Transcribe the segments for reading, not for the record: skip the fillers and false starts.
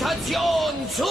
Digitation zu!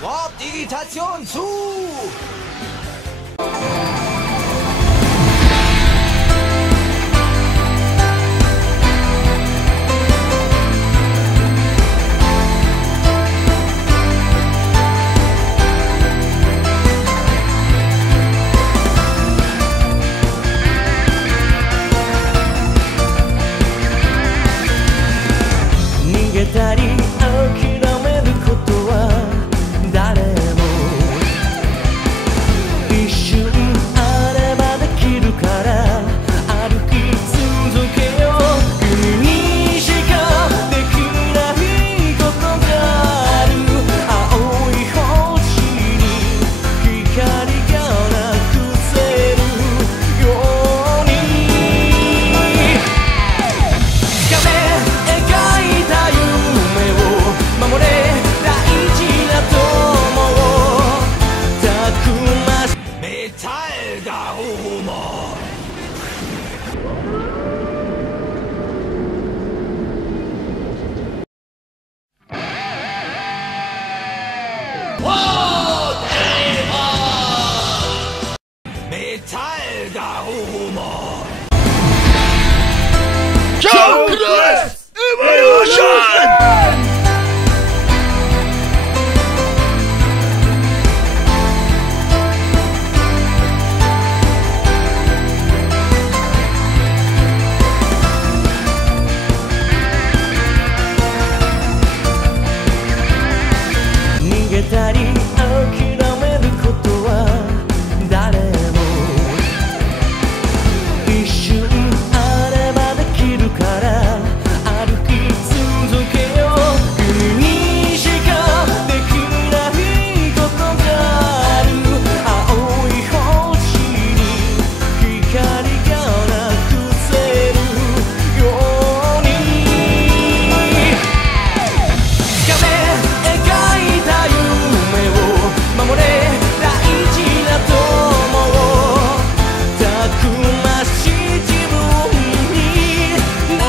Warp Digitation zu!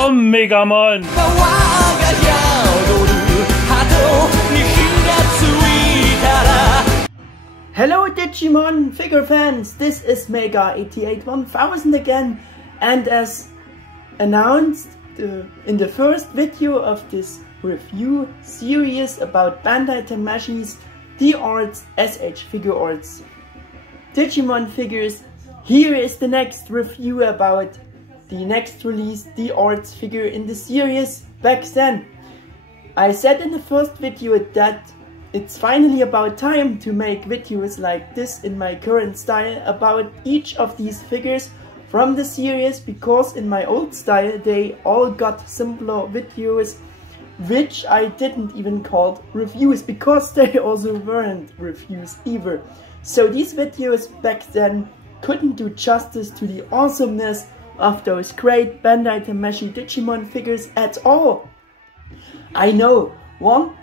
Omegamon! Hello Digimon figure fans, this is Mega881000 again, and as announced in the first video of this review series about Bandai Tamashii's D-Arts S.H.Figuarts Digimon figures, here is the next review about the next released D-Arts figure in the series back then. I said in the first video that it's finally about time to make videos like this in my current style about each of these figures from the series, because in my old style they all got simpler videos which I didn't even call reviews, because they also weren't reviews either. So these videos back then couldn't do justice to the awesomeness of those great Bandai Tamashii Digimon figures at all. I now want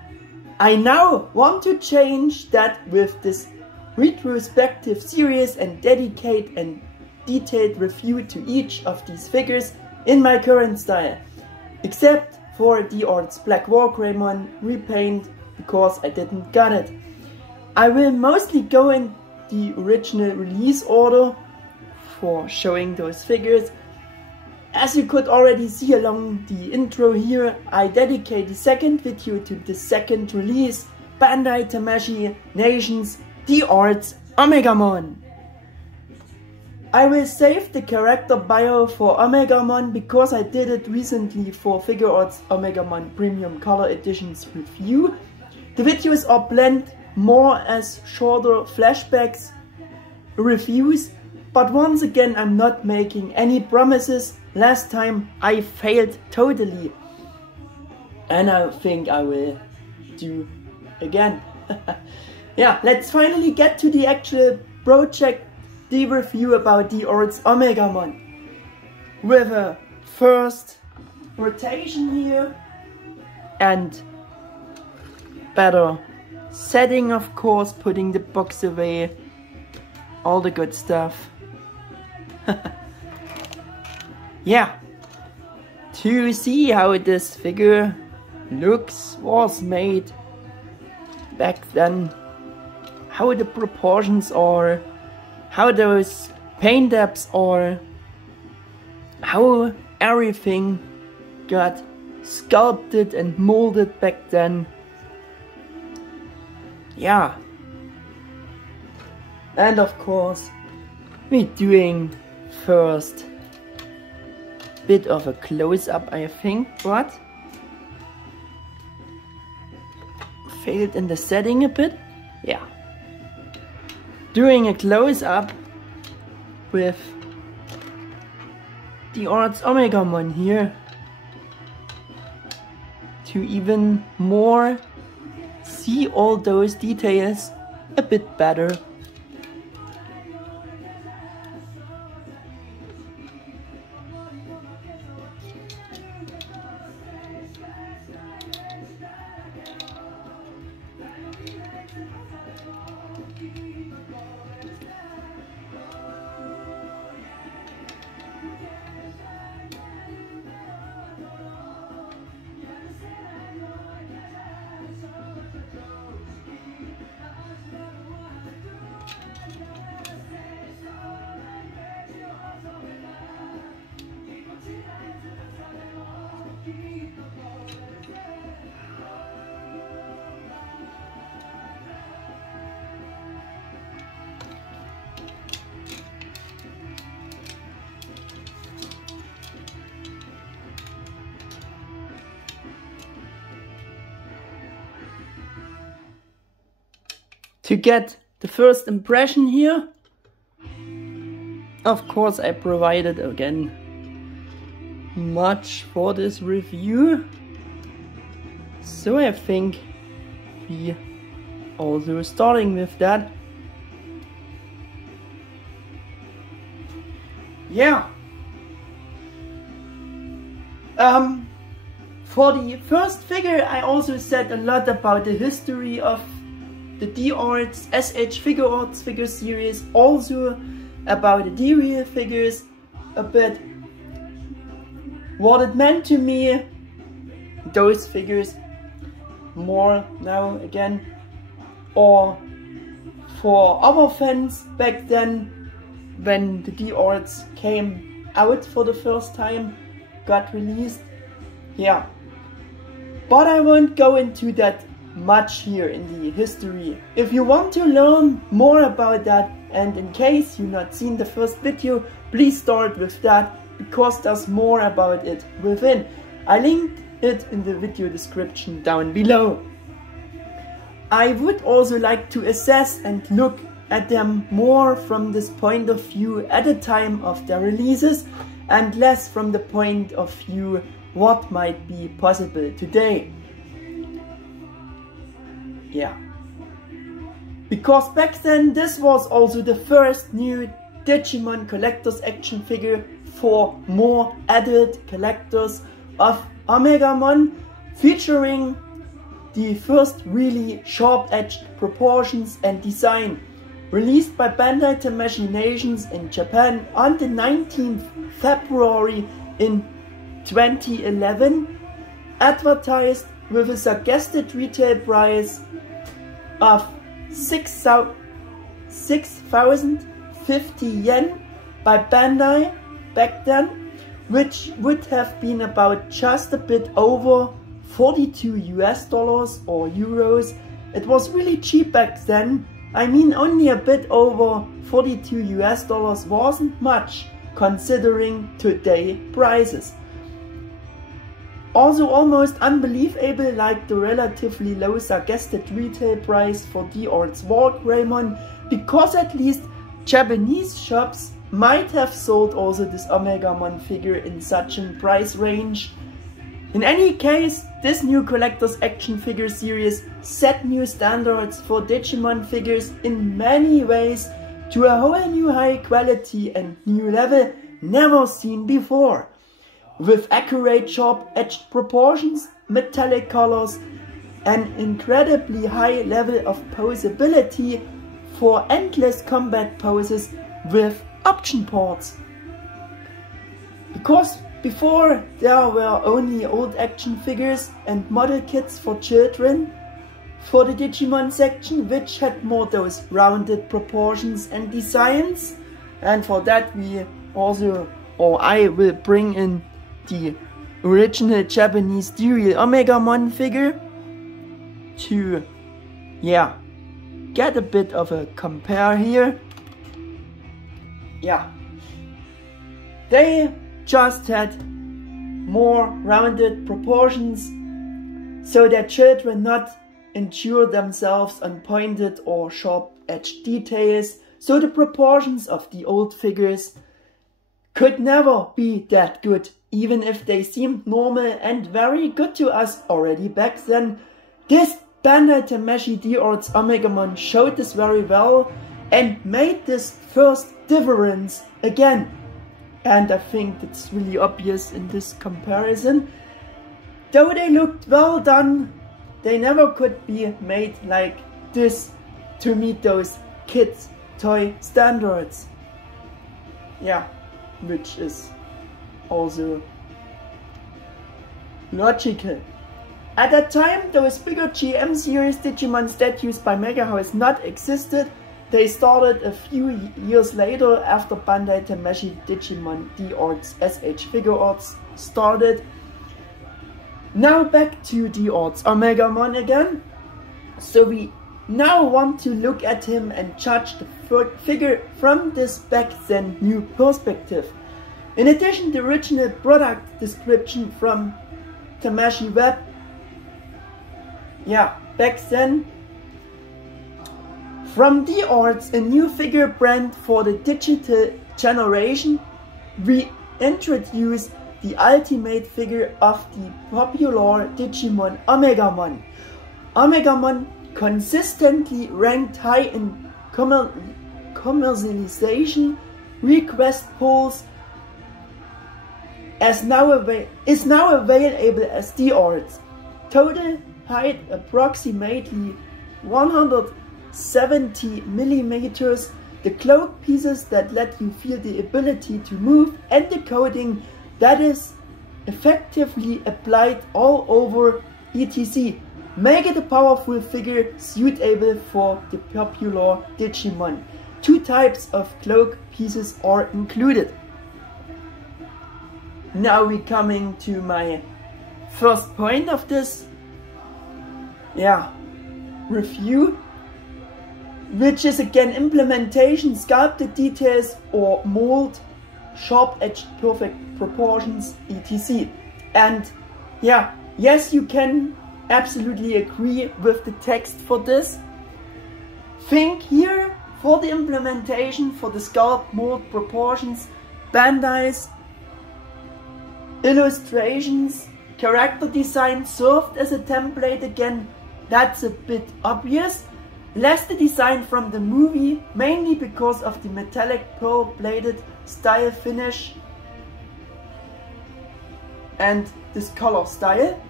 to change that with this retrospective series and dedicate a detailed review to each of these figures in my current style, except for D-Arts Black War Greymon repaint, because I didn't got it. I will mostly go in the original release order for showing those figures, as you could already see along the intro here, I dedicate the second video to the second release, Bandai Tamashii Nations D-Arts Omegamon. I will save the character bio for Omegmon because I did it recently for Figuarts Omegamon Premium Color Editions review. The videos are planned more as shorter flashbacks reviews, but once again I'm not making any promises. Last time I failed totally, and I think I will do again. Yeah, let's finally get to the actual project, the review about D-Arts Omegamon, with a first rotation here and better setting, of course, putting the box away, all the good stuff. Yeah, to see how this figure looks, was made back then, how the proportions are, how those paint apps are, how everything got sculpted and molded back then. Yeah, and of course we're doing first bit of a close-up, I think, but failed in the setting a bit. Yeah, doing a close-up with D-Arts Omegamon here to even more see all those details a bit better. To get the first impression here, of course I provided again much for this review, so I think we also starting with that. Yeah. For the first figure I also said a lot about the history of the D-Arts S.H.Figuarts Figure series, also about the D-Real figures a bit, what it meant to me, those figures more now again, or for other fans back then when the D-Arts came out for the first time, got released. Yeah, but I won't go into that much here in the history. If you want to learn more about that, and in case you've not seen the first video, please start with that, because there's more about it within. I linked it in the video description down below. I would also like to assess and look at them more from this point of view at the time of their releases, and less from the point of view what might be possible today. Yeah, because back then this was also the first new Digimon Collectors Action Figure for more adult collectors of Omegamon, featuring the first really sharp-edged proportions and design. Released by Bandai Tamashii Nations in Japan on the 19th February in 2011, advertised with a suggested retail price of 6,050 yen by Bandai back then, which would have been about just a bit over $42 or euros. It was really cheap back then. I mean, only a bit over $42 wasn't much considering today prices. Also almost unbelievable, like the relatively low suggested retail price for D-Arts War Greymon, because at least Japanese shops might have sold also this Omegamon figure in such a price range. In any case, this new Collectors Action Figure series set new standards for Digimon figures in many ways to a whole new high quality and new level never seen before. With accurate sharp edged proportions, metallic colors, an incredibly high level of posability for endless combat poses with option parts. Because before there were only old action figures and model kits for children for the Digimon section, which had more those rounded proportions and designs, and for that we also, or I will bring in the original Japanese serial Omegamon figure to, yeah, get a bit of a compare here. Yeah, they just had more rounded proportions so that children not endure themselves on pointed or sharp edged details, so the proportions of the old figures could never be that good, even if they seemed normal and very good to us already back then. This Bandai Tamashii D-Arts Omegamon showed this very well and made this first difference again. And I think it's really obvious in this comparison. Though they looked well done, they never could be made like this to meet those kids' toy standards. Yeah, which is also logical. At that time, those bigger GM series Digimon statues by Mega House not existed. They started a few years later after Bandai Tamashii Digimon D-Arts S.H.Figuarts started. Now back to D-Arts Omegamon again. So we now want to look at him and judge the figure from this back then new perspective. In addition, the original product description from Tamashii Web, yeah, back then, from D-Arts, a new figure brand for the digital generation, we introduce the ultimate figure of the popular Digimon Omegamon. Omegamon consistently ranked high in commercialization request polls, is now available as D-Arts. Total height approximately 170 millimeters. The cloak pieces that let you feel the ability to move, and the coating that is effectively applied all over etc. make it a powerful figure suitable for the popular Digimon. Two types of cloak pieces are included. Now we're coming to my first point of this review, which is again implementation, sculpted details or mold, sharp edged perfect proportions etc. And yes, you can absolutely agree with the text for this. Think here for the implementation, for the sculpt, mold, proportions, Bandai's illustrations, character design served as a template again. That's a bit obvious. Less the design from the movie, mainly because of the metallic pearl bladed style finish and this color style.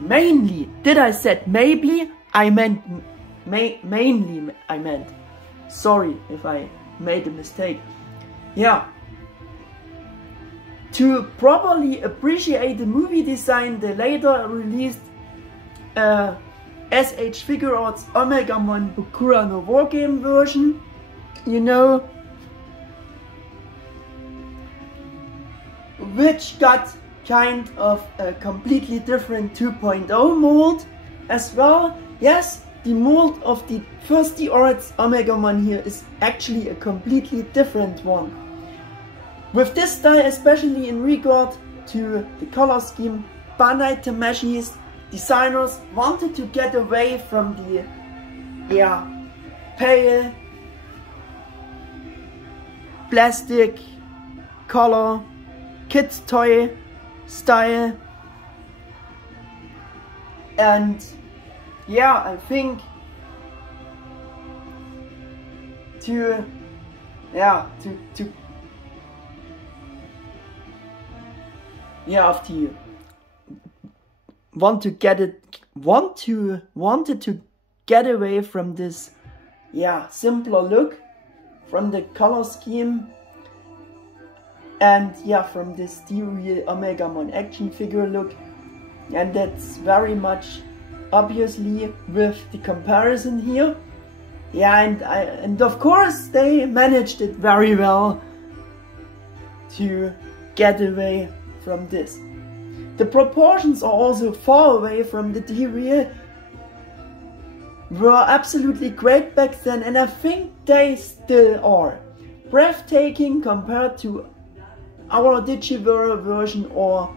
Mainly, did I said maybe? I meant mainly I meant. Sorry if I made a mistake. Yeah. To properly appreciate the movie design, the later released S.H.Figuarts Omegamon Bokura no War Game version, you know, which got kind of a completely different 2.0 mold as well. Yes, the mold of the first D-Arts Omegamon here is actually a completely different one. With this style, especially in regard to the color scheme, Bandai Tamashii's designers wanted to get away from the pale plastic color kids toy style, and I think to wanted to get away from this simpler look, from the color scheme, and from this D-Real Omegamon action figure look, and that's very much obviously with the comparison here. And of course they managed it very well to get away from this. The proportions are also far away from the D-Real. Were absolutely great back then, and I think they still are. Breathtaking compared to our Digiverse version or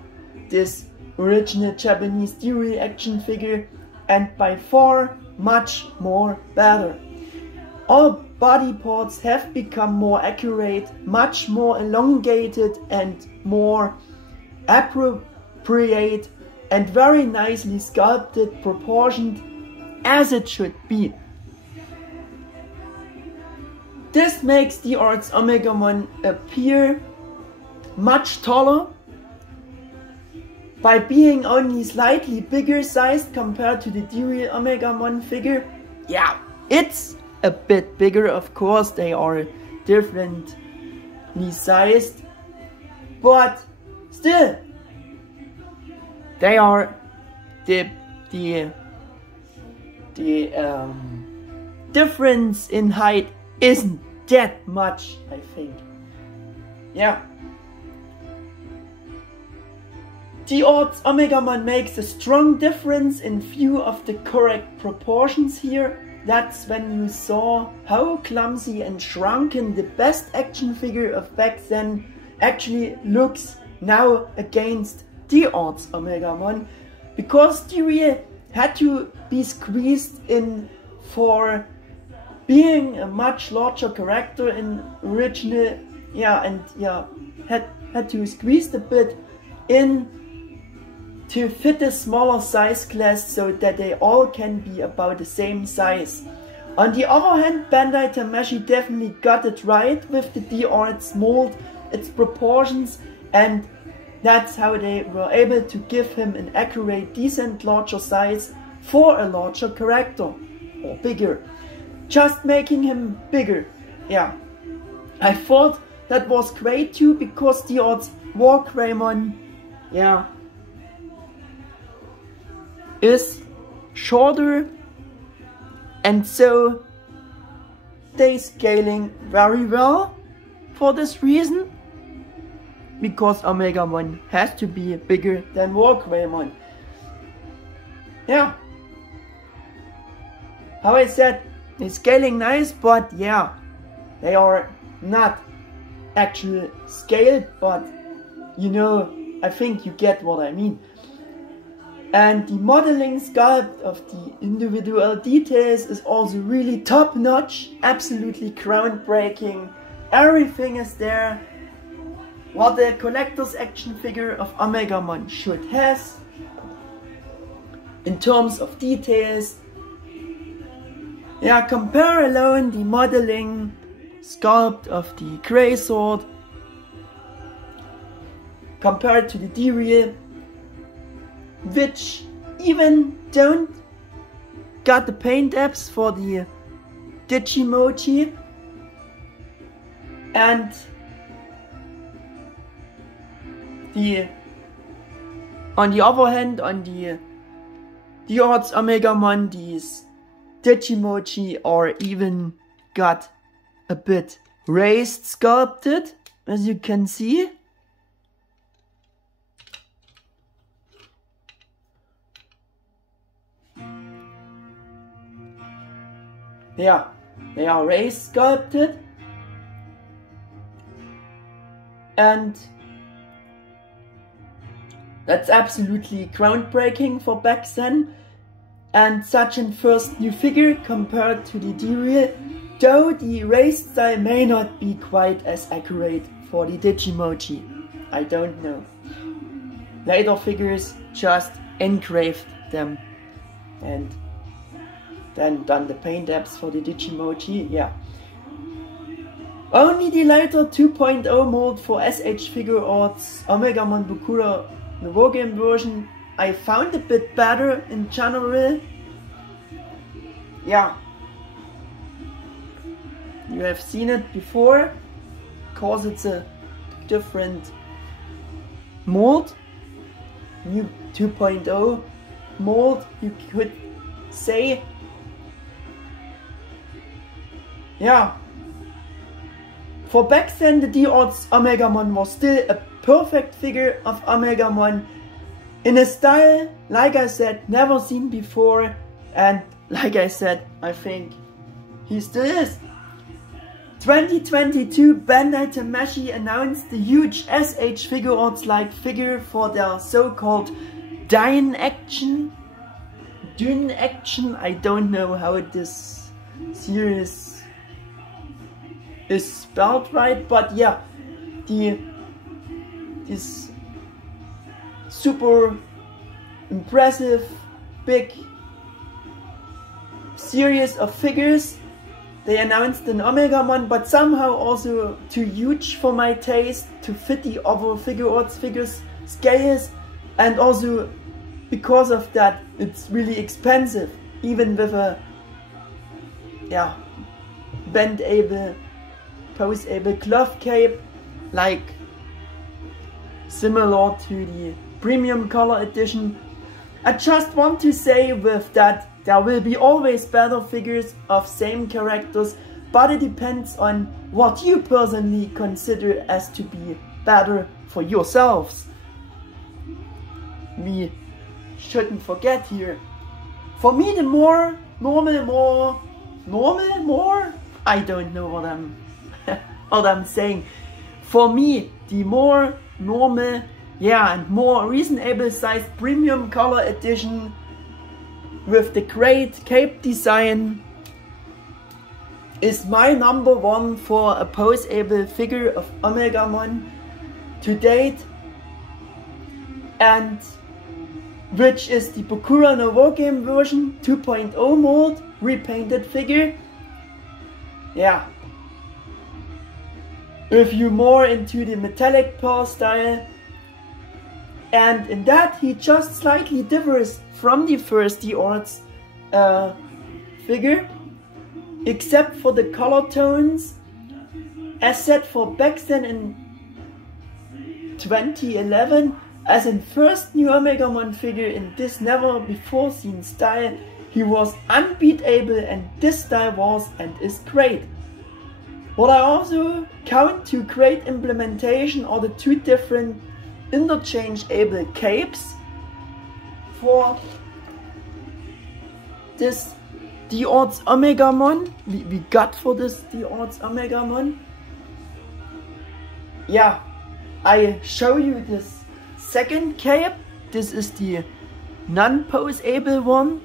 this original Japanese D-Real action figure, and by far much more better. All body parts have become more accurate, much more elongated and more appropriate, and very nicely sculpted, proportioned, as it should be. This makes D-Arts Omegamon appear much taller by being only slightly bigger sized compared to the D-Real Omegamon figure. It's a bit bigger, of course, they are differently sized, but still they are the difference in height isn't that much, I think. D-Arts Omegamon makes a strong difference in view of the correct proportions here. That's when you saw how clumsy and shrunken the best action figure of back then actually looks now against D-Arts Omegamon, because D-Real had to be squeezed in for being a much larger character in original, had to squeeze a bit in to fit a smaller size class so that they all can be about the same size. On the other hand, Bandai Tamashii definitely got it right with the D-Arts mold, its proportions, and that's how they were able to give him an accurate, decent larger size for a larger character, or bigger. Just making him bigger, I thought that was great too, because D-Arts War Greymon, is shorter, and so they scaling very well for this reason, because Omegmon has to be bigger than War Greymon. How I said, they're scaling nice, but they are not actually scaled, but I think you get what I mean. And the modeling sculpt of the individual details is also really top notch, absolutely groundbreaking. Everything is there what the collector's action figure of Omegmon should have in terms of details. Compare alone the modeling sculpt of the grey sword compared to the D-Real, which even don't got the paint apps for the Digimochi, and on the other hand, on the D-Arts Omegamon, these Digimochi are even got a bit raised sculpted, as you can see. yeah, they are race sculpted, and that's absolutely groundbreaking for back then, and such a first new figure compared to the D-Real, though the race style may not be quite as accurate for the Digimoji. I don't know. Later figures just engraved them and then done the paint apps for the Digimoji, yeah. Only the later 2.0 mold for S.H.Figuarts Omegamon Bukura the Wargame version I found a bit better in general. Yeah. You have seen it before, because it's a different mold. New 2.0 mold, you could say. Yeah. For back then, the D-Arts Omegamon was still a perfect figure of Omegmon in a style, like I said, never seen before, and like I said, I think he still is. 2022, Bandai Tamashii announced the huge S.H.Figuarts-like figure for their so-called Action, I don't know how this series is spelled right, but yeah, this super impressive big series of figures. They announced an Omegamon, but somehow also too huge for my taste to fit the other Figuarts figures scales, and also because of that it's really expensive, even with a bend-able, pose-able cloth cape, like similar to the premium color edition. I just want to say with that, there will be always better figures of same characters, but it depends on what you personally consider as to be better for yourselves. We shouldn't forget here. For me, the more normal, I don't know what I'm saying. For me, the more normal, and more reasonable sized premium color edition with the great cape design is my number one for a pose-able figure of Omegamon to date, and which is the Bukura no Wargame version 2.0 mold repainted figure. Yeah. If you're more into the metallic pearl style, and in that he just slightly differs from the first D-Arts figure, except for the color tones. As said, for back then in 2011, as in first new Omegamon figure in this never before seen style, he was unbeatable, and this style was and is great. What I also count to great implementation are the two different interchangeable capes for this D-Arts Omegamon. We got for this D-Arts Omegamon. Yeah, I show you this second cape. This is the non-pose-able one.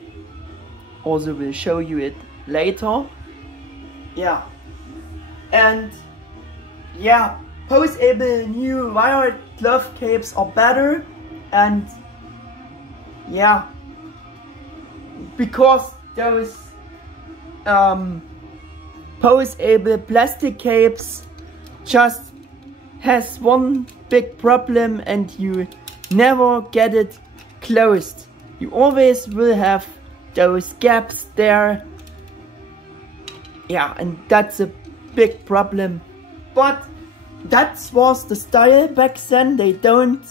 Also will show you it later. Yeah. And yeah, pose-able new wired glove capes are better, and yeah, because those pose-able plastic capes just has one big problem, and you never get it closed. You always will have those gaps there. Yeah, and that's a big problem. But that was the style back then. They don't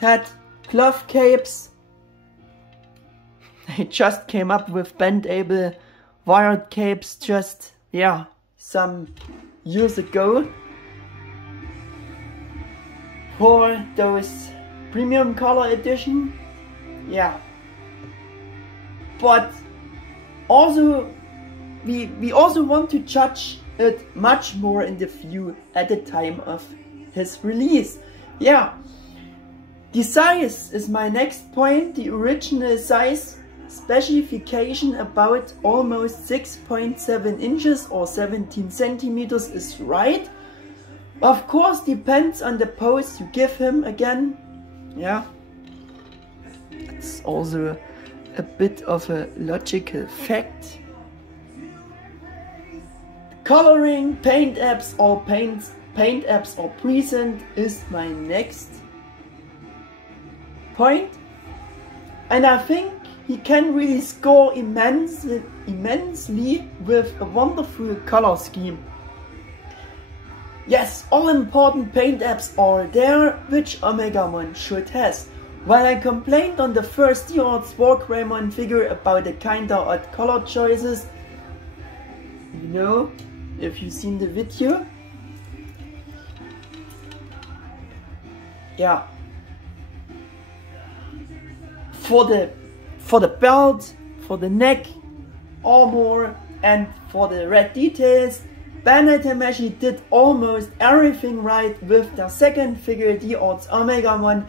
had cloth capes. They just came up with bend-able wired capes just, some years ago for those premium color edition. Yeah, but also we also want to judge it much more in the view at the time of his release. Yeah, the size is my next point. The original size specification about almost 6.7 inches or 17 centimeters is right. Of course, depends on the pose you give him again. Yeah, it's also a bit of a logical fact. Coloring, paint apps or present is my next point. And I think he can really score immensely with a wonderful color scheme. Yes, all important paint apps are there, which Omegamon should has. While I complained on the first D-Arts War Greymon figure about the kinda odd color choices, you know, if you've seen the video, yeah, for the belt, for the neck, armor, and for the red details, Bandai Tamashii did almost everything right with their second figure, D-Arts Omegamon,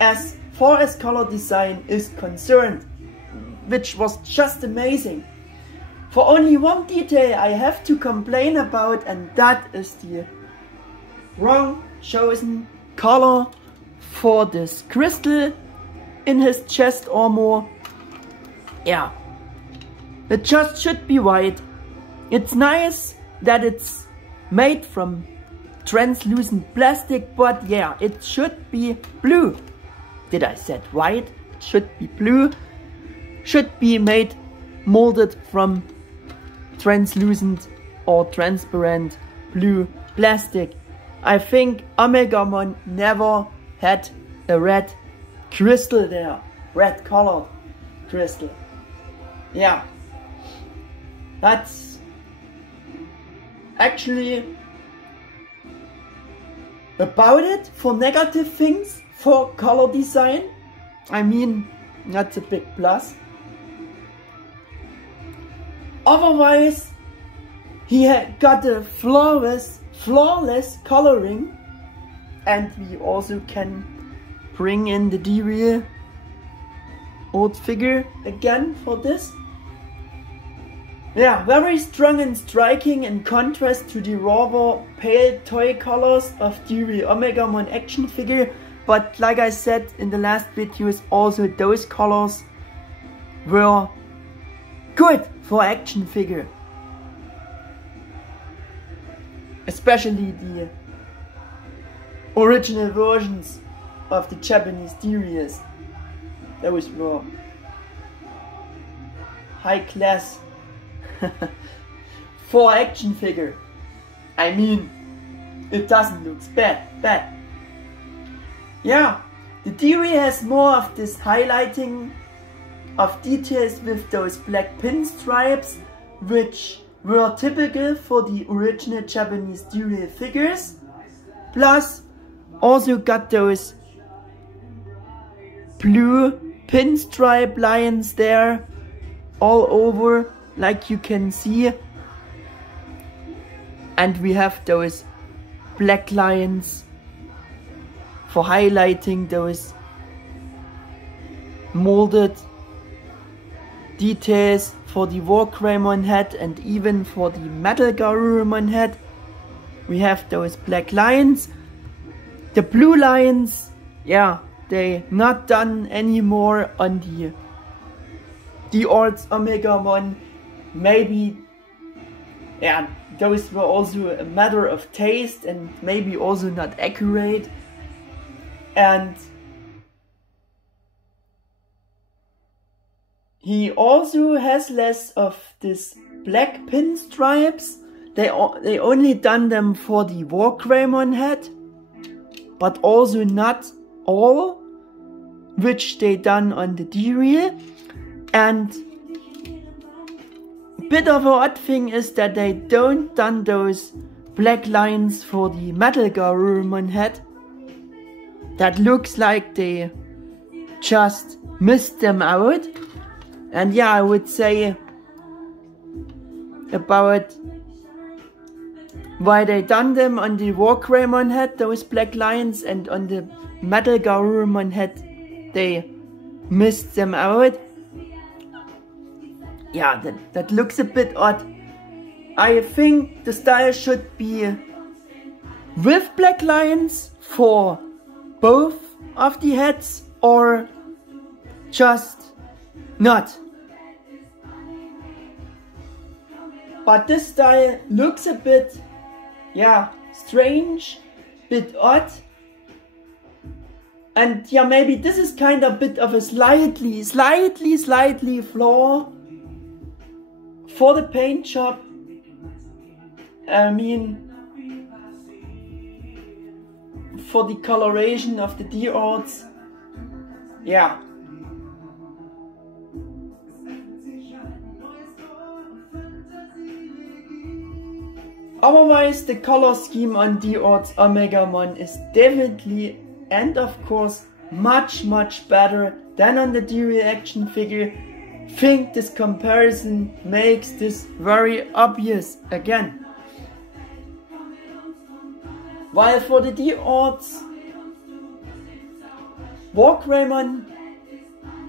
as far as color design is concerned, which was just amazing. For only one detail I have to complain about, and that is the wrong chosen color for this crystal in his chest armor. Yeah, it just should be white. It's nice that it's made from translucent plastic, but yeah, it should be blue. Did I said white? It should be blue. Should be made molded from translucent or transparent blue plastic. I think Omegamon never had a red crystal there, red colored crystal. Yeah, that's actually about it for negative things for color design. I mean, that's a big plus. Otherwise, he had got a flawless coloring, and we also can bring in the D-Real old figure again for this. Yeah, very strong and striking in contrast to the raw pale toy colors of D-Real Omegamon Action Figure, but like I said in the last videos, also those colors were good for action figure. Especially the original versions of the Japanese D-Reals. Those were high class for action figure. I mean, it doesn't look bad. Yeah, the D-Real has more of this highlighting of details with those black pinstripes, which were typical for the original Japanese D-Real figures. Plus, also got those blue pinstripe lines there all over, like you can see. And we have those black lines for highlighting those molded details for the War Greymon head and even for the Metal Garurumon head. We have those black lines. The blue lines, yeah, they not done anymore on the D-Arts Omegamon. Maybe, yeah, those were also a matter of taste and maybe also not accurate. And he also has less of this black pinstripes. They only done them for the War Greymon head, but also not all, which they done on the D-Real. And a bit of an odd thing is that they don't done those black lines for the Metal Garurumon head. That looks like they just missed them out. And yeah, I would say about why they done them on the War Greymon head, those black lines, and on the Metal Garurumon head they missed them out. Yeah, that looks a bit odd. I think the style should be with black lines for both of the heads, or just not. But this style looks a bit, yeah, strange, bit odd. And yeah, maybe this is kind of a bit of a slightly flaw for the paint job. I mean, for the coloration of the D-Arts. Yeah. Otherwise, the color scheme on D-Arts Omegamon is definitely and of course much better than on the D-Real action figure. Think this comparison makes this very obvious again. While for the D-Arts War Greymon,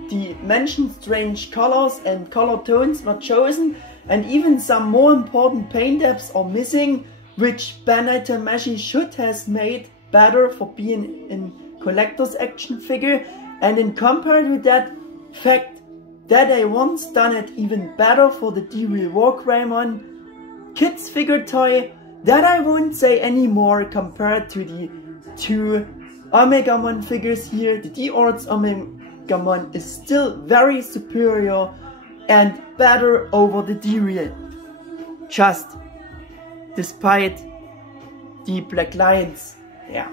the mentioned strange colors and color tones were chosen, and even some more important paint depths are missing, which Bandai Tamashii should have made better for being in Collectors action figure, and in compared with that fact that they once done it even better for the D-Real War Greymon kids figure toy, that I won't say anymore compared to the two Omegamon figures here. The D-Arts Omegamon is still very superior and better over the D-Real, just despite the black lines. Yeah.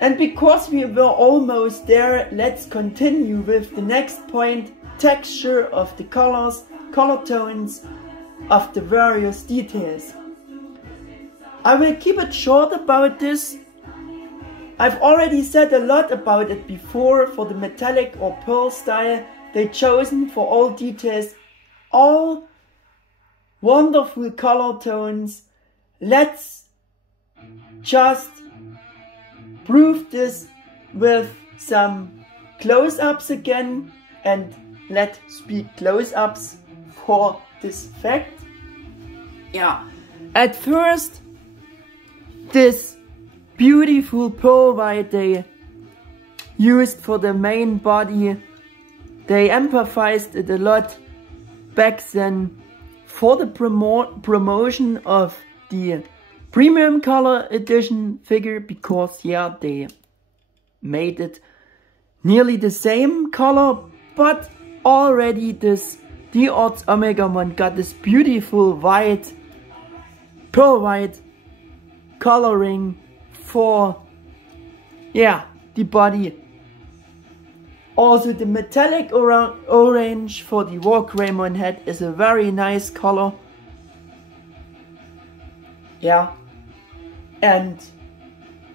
And because we were almost there, let's continue with the next point: texture of the colors, color tones of the various details. I will keep it short about this. I've already said a lot about it before. For the metallic or pearl style they chosen for all details, all wonderful color tones. Let's just prove this with some close-ups again, and let's speak close-ups for this fact. Yeah, at first this beautiful pearl white they used for the main body, they emphasized it a lot back then for the promotion of the premium color edition figure, because yeah, they made it nearly the same color, but already this D-Arts Omegamon got this beautiful white, pearl white coloring for, yeah, the body. Also the metallic orange for the War Greymon head is a very nice color. Yeah. And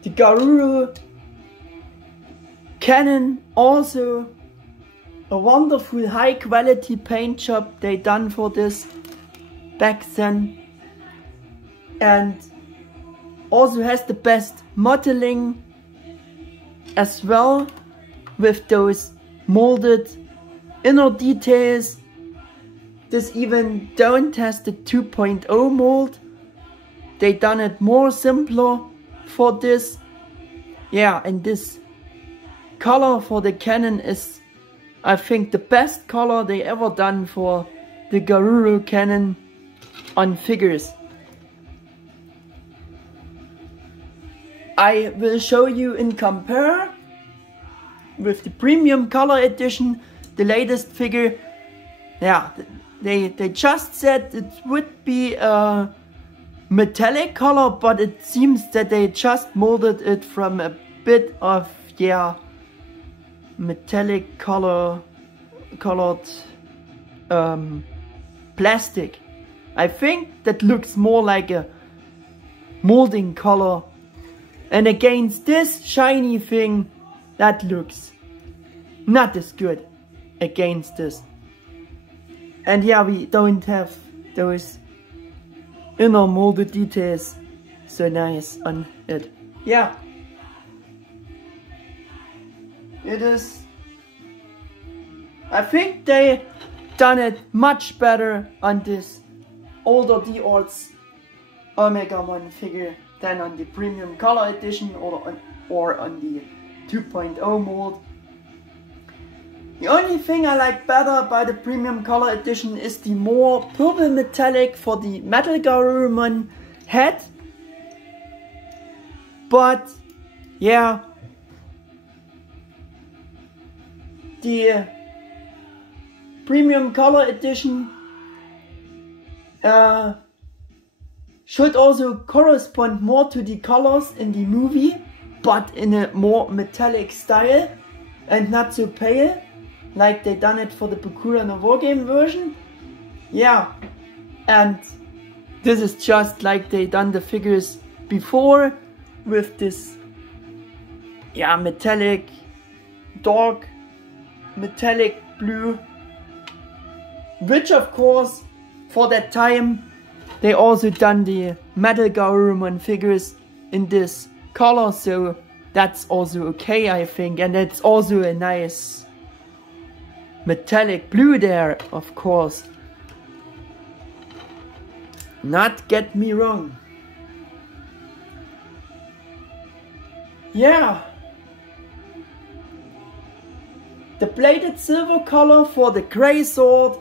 the Garuru cannon, also a wonderful high quality paint job they done for this back then, and also has the best modeling as well, with those molded inner details. This even don't has the 2.0 mold. They done it more simpler for this. Yeah, and this color for the cannon is, I think, the best color they ever done for the Garuru cannon on figures. I will show you in compare with the premium color edition, the latest figure. Yeah, they just said it would be a metallic color, but it seems that they just molded it from a bit of, yeah, metallic colored plastic. I think that looks more like a molding color, and against this shiny thing, that looks not as good against this. And yeah, we don't have those inner molded details so nice on it. Yeah, it is. I think they done it much better on this older D-Arts Omegamon figure than on the premium color edition or on the 2.0 mold. The only thing I like better by the premium color edition is the more purple metallic for the Metal Garurumon head. But yeah, the premium color edition should also correspond more to the colors in the movie, but in a more metallic style and not so pale, like they done it for the Bakura and the Wargame version. Yeah, and this is just like they done the figures before, with this, yeah, metallic, dark, metallic blue, which of course, for that time, they also done the Metal Garurumon figures in this color, so that's also okay, I think, and it's also a nice metallic blue there, of course. Not get me wrong. Yeah. The bladed silver color for the grey sword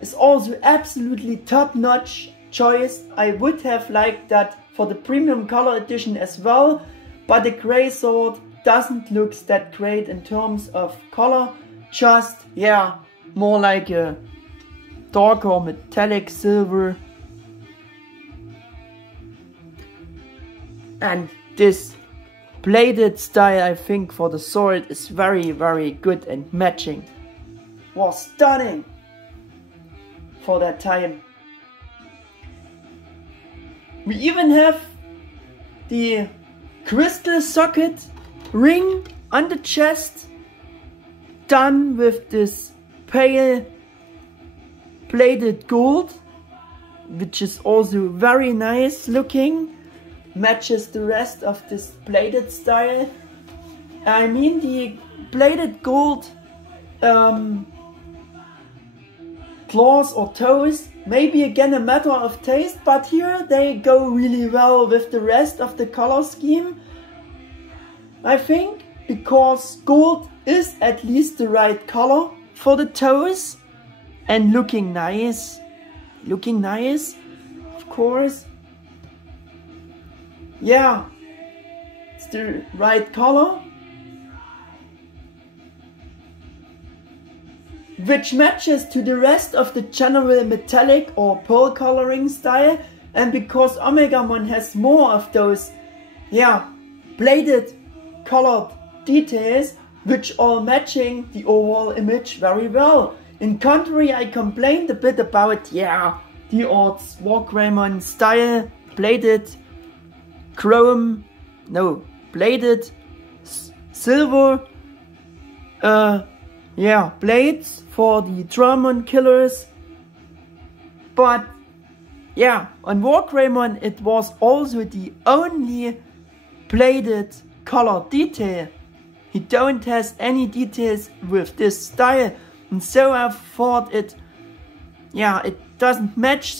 is also absolutely top-notch choice. I would have liked that for the premium color edition as well, but the grey sword doesn't look that great in terms of color. Just, yeah, more like a darker metallic silver. And this bladed style, I think, for the sword is very, very good and matching. Was stunning for that time. We even have the crystal socket ring on the chest, done with this pale bladed gold, which is also very nice looking. Matches the rest of this bladed style. I mean, the bladed gold claws or toes, maybe again a matter of taste, but here they go really well with the rest of the color scheme, I think, because gold is at least the right color for the toes and looking nice, of course. Yeah, it's the right color, which matches to the rest of the general metallic or pearl coloring style, and because Omegamon has more of those, yeah, bladed colored details, which are matching the overall image very well. In contrary, I complained a bit about, yeah, D-Arts War Greymon style, bladed chrome, no, bladed silver, yeah, blades for the Dramon killers. But yeah, on War Greymon it was also the only bladed color detail. He don't has any details with this style, and so I thought it, yeah, it doesn't match,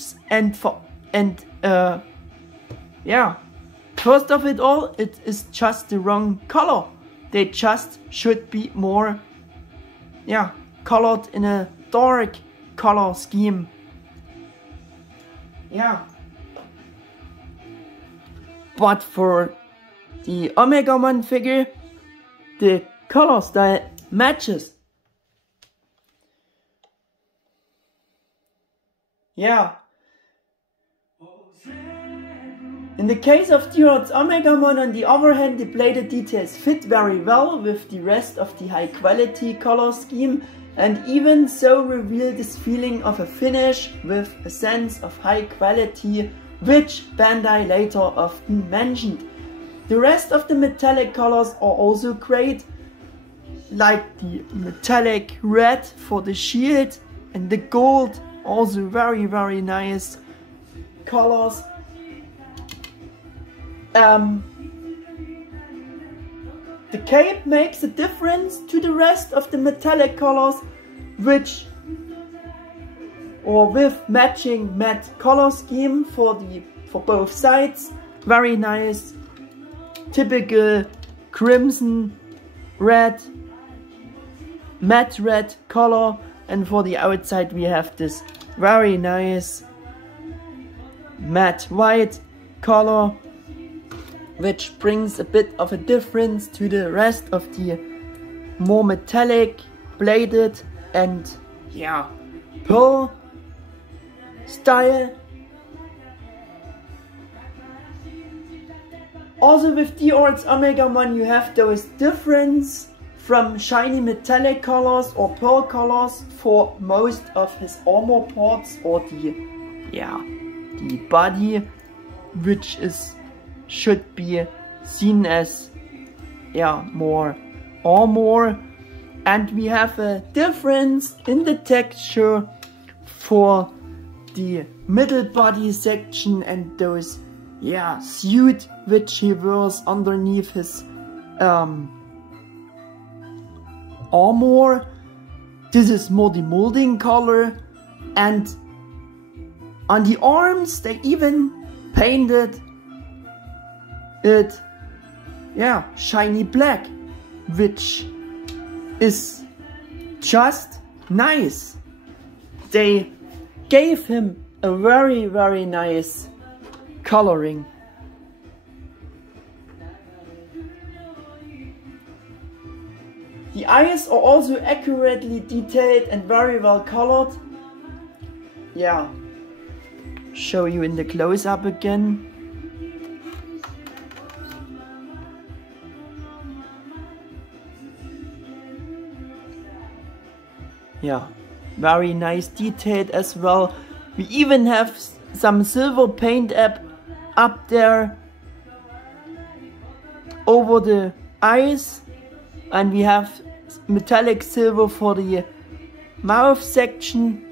yeah. First of it all, it is just the wrong color. They just should be more, yeah, colored in a dark color scheme. Yeah. But for the Omegamon figure, the color style matches. Yeah. In the case of D-Arts Omegamon, on the other hand, the bladed details fit very well with the rest of the high quality color scheme, and even so reveal this feeling of a finish with a sense of high quality, which Bandai later often mentioned. The rest of the metallic colors are also great, like the metallic red for the shield and the gold Also very, very nice colors. The cape makes a difference to the rest of the metallic colors, with matching matte color scheme for both sides. Very nice, typical crimson, red, matte red color, and for the outside we have this very nice matte white color, which brings a bit of a difference to the rest of the more metallic, bladed and pearl style. Also with D-Arts Omegamon you have those difference from shiny metallic colors or pearl colors for most of his armor parts, or the body, which should be seen as more armor. And we have a difference in the texture for the middle body section and those suit which he wears underneath his armor. This is more the molding color, and on the arms they even painted it shiny black, which is just nice. They gave him a very, very nice coloring. The eyes are also accurately detailed and very well colored. Show you in the close-up again. Very nice detailed as well. We even have some silver paint up there over the eyes, and we have metallic silver for the mouth section.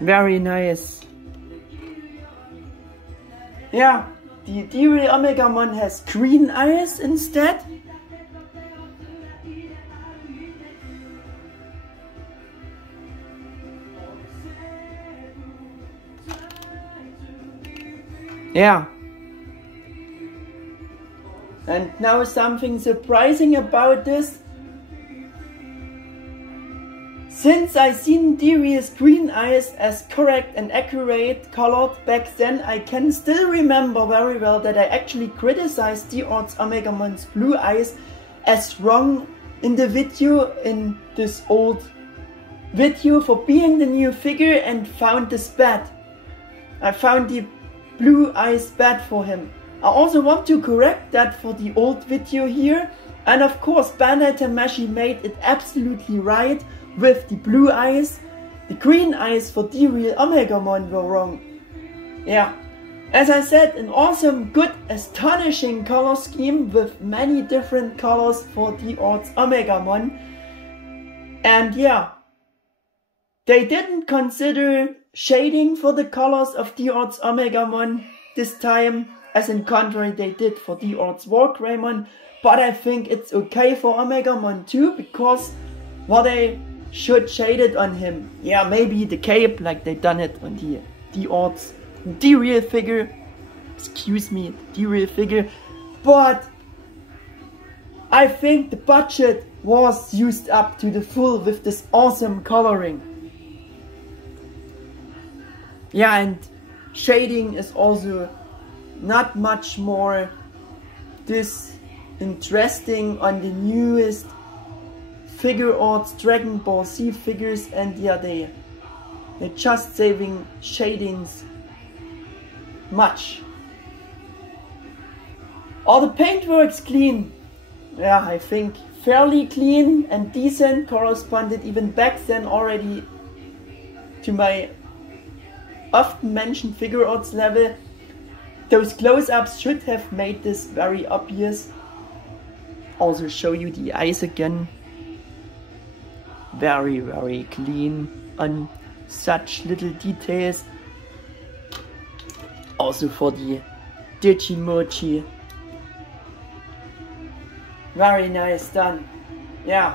Very nice. The D-Real Omegamon has green eyes instead. And now something surprising about this. Since I seen D-Real's green eyes as correct and accurate colored back then, I can still remember very well that I actually criticized D-Arts Omegamon's blue eyes as wrong in the video, in this old video, for being the new figure, and found this bad. I found the blue eyes bad for him. I also want to correct that for the old video here, and of course Bandai Tamashii made it absolutely right with the blue eyes. The green eyes for D-Real Omegamon were wrong. As I said, an awesome, good, astonishing color scheme with many different colors for D-Arts Omegamon. And they didn't consider shading for the colors of D-Arts Omegamon this time, as in contrary they did for D-Arts War Greymon, but I think it's okay for Omegamon too, because they should shade it on him. Maybe the cape, like they done it on the D-Arts D-Real figure, D-Real figure, but I think the budget was used up to the full with this awesome coloring. And shading is also not much more interesting on the newest Figuarts Dragon Ball Z figures, and they're just saving shadings much. All the paintwork's clean. I think fairly clean and decent, corresponded even back then already to my often mentioned Figuarts level. Those close-ups should have made this very obvious. Also show you the eyes again. Very, very clean. on such little details. Also for the Digimochi. Very nice done. Yeah.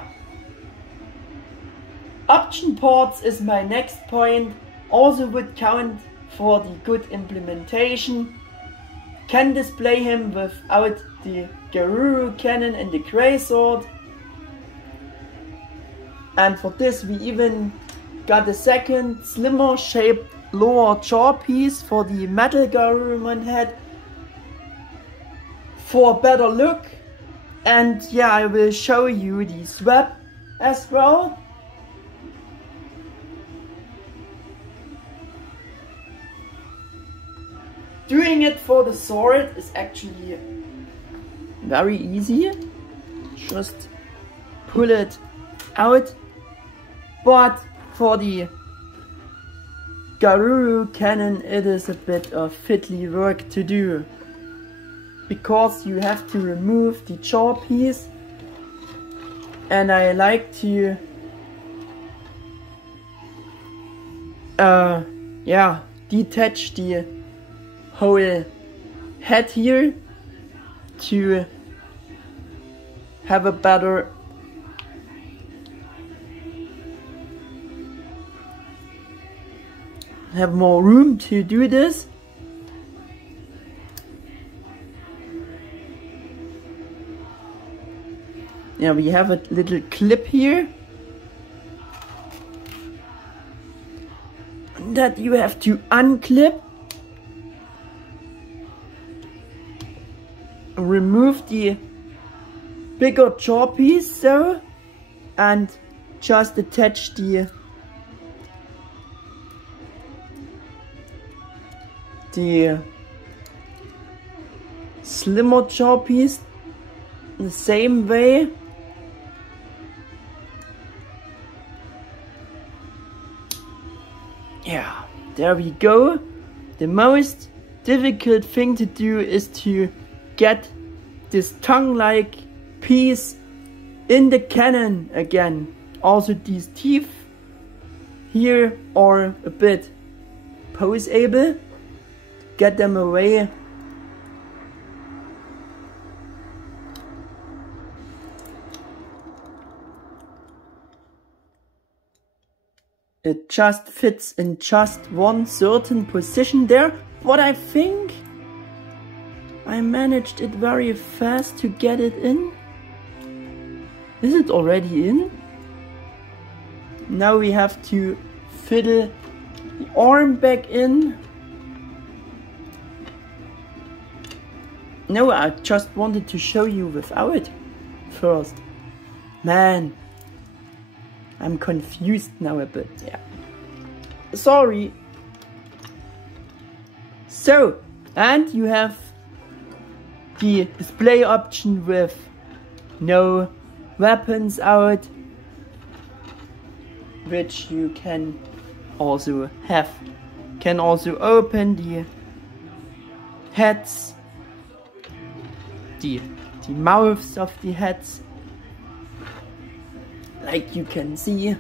Option ports is my next point. Also would count for the good implementation. Can display him without the Garuru cannon and the grey sword. And for this we even got a second slimmer shaped lower jaw piece for the metal Garurumon head for a better look. And yeah, I will show you the swap as well. Doing it for the sword is actually very easy. Just pull it out. But for the Garuru cannon it is a bit of fiddly work to do. Because you have to remove the jaw piece. And I like to detach the whole head here to have a better have more room to do this. Yeah, we have a little clip here that you have to unclip. Remove the bigger jaw piece so, and just attach the slimmer jaw piece the same way. Yeah, there we go. The most difficult thing to do is to get this tongue-like piece in the cannon again. Also these teeth here are a bit poseable. Get them away. It just fits in just one certain position there, but I think I managed it very fast to get it in. Is it already in? Now we have to fiddle the arm back in. No, I just wanted to show you without it first. Man, I'm confused now a bit, yeah. Sorry. So, and you have the display option with no weapons out, which you can also have. Can also open the heads, the mouths of the heads, like you can see.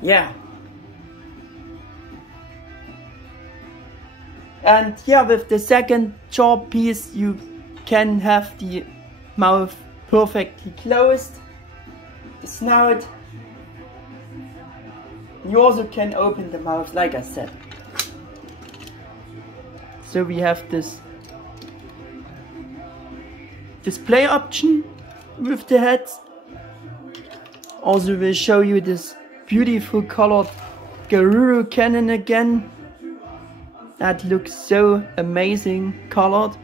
Yeah. And yeah, with the second jaw piece you can have the mouth perfectly closed, the snout. You also can open the mouth, like I said. So we have this display option with the heads. Also will show you this beautiful colored Garuru cannon again. That looks so amazing colored.